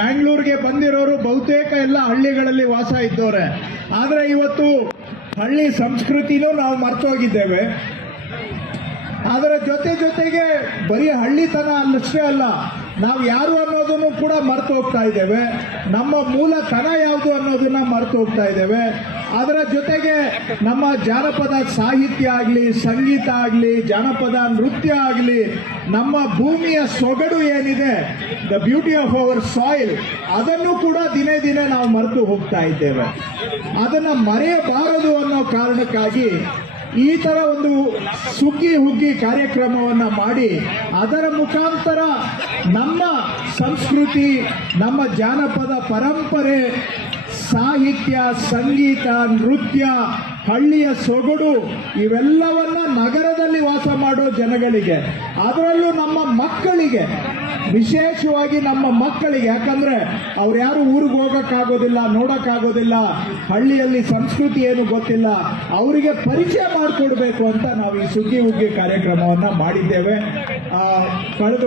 ಬ್ಯಾಂಗ್ಳೂರಿಗೆ ಬಂದಿರೋರು ಬಹುತೇಕ ಎಲ್ಲ ಹಳ್ಳಿಗಳಲ್ಲಿ ವಾಸ ಇದ್ದವ್ರೆ. ಆದರೆ ಇವತ್ತು ಹಳ್ಳಿ ಸಂಸ್ಕೃತಿನೂ ನಾವು ಮರ್ತೋಗಿದ್ದೇವೆ. ಅದರ ಜೊತೆ ಜೊತೆಗೆ ಬರೀ ಹಳ್ಳಿತನ ಅಲ್ಲಷ್ಟೇ ಅಲ್ಲ, ನಾವು ಯಾರು ಕೂಡ ಮರೆತು ಹೋಗ್ತಾ ಇದ್ದೇವೆ. ನಮ್ಮ ಮೂಲ ತನ ಯಾವುದು ಅನ್ನೋದನ್ನ ಮರೆತು ಹೋಗ್ತಾ ಇದ್ದೇವೆ. ಅದರ ಜೊತೆಗೆ ನಮ್ಮ ಜಾನಪದ ಸಾಹಿತ್ಯ ಆಗಲಿ, ಸಂಗೀತ ಆಗಲಿ, ಜಾನಪದ ನೃತ್ಯ ಆಗಲಿ, ನಮ್ಮ ಭೂಮಿಯ ಸೊಗಡು ಏನಿದೆ the beauty of our soil ಅದನ್ನು ಕೂಡ ದಿನೇ ದಿನೇ ನಾವು ಮರೆತು ಹೋಗ್ತಾ ಇದ್ದೇವೆ. ಅದನ್ನು ಮರೆಯಬಾರದು ಅನ್ನೋ ಕಾರಣಕ್ಕಾಗಿ ಈ ಥರ ಒಂದು ಸುಗ್ಗಿ ಹುಗ್ಗಿ ಕಾರ್ಯಕ್ರಮವನ್ನ ಮಾಡಿ ಅದರ ಮುಖಾಂತರ ನಮ್ಮ ಸಂಸ್ಕೃತಿ, ನಮ್ಮ ಜಾನಪದ ಪರಂಪರೆ, ಸಾಹಿತ್ಯ, ಸಂಗೀತ, ನೃತ್ಯ, ಹಳ್ಳಿಯ ಸೊಗಡು, ಇವೆಲ್ಲವನ್ನ ನಗರದಲ್ಲಿ ವಾಸ ಮಾಡೋ ಜನಗಳಿಗೆ, ಅದರಲ್ಲೂ ನಮ್ಮ ಮಕ್ಕಳಿಗೆ, ವಿಶೇಷವಾಗಿ ನಮ್ಮ ಮಕ್ಕಳಿಗೆ, ಯಾಕಂದ್ರೆ ಅವ್ರು ಯಾರು ಊರಿಗೆ ಹೋಗೋಕ್ಕಾಗೋದಿಲ್ಲ, ನೋಡೋಕ್ಕಾಗೋದಿಲ್ಲ, ಹಳ್ಳಿಯಲ್ಲಿ ಸಂಸ್ಕೃತಿ ಏನು ಗೊತ್ತಿಲ್ಲ, ಅವರಿಗೆ ಪರಿಚಯ ಮಾಡಿಕೊಡ್ಬೇಕು ಅಂತ ನಾವು ಈ ಸುಗ್ಗಿ ಉಗ್ಗಿ ಕಾರ್ಯಕ್ರಮವನ್ನ ಮಾಡಿದ್ದೇವೆ. ಕಳೆದ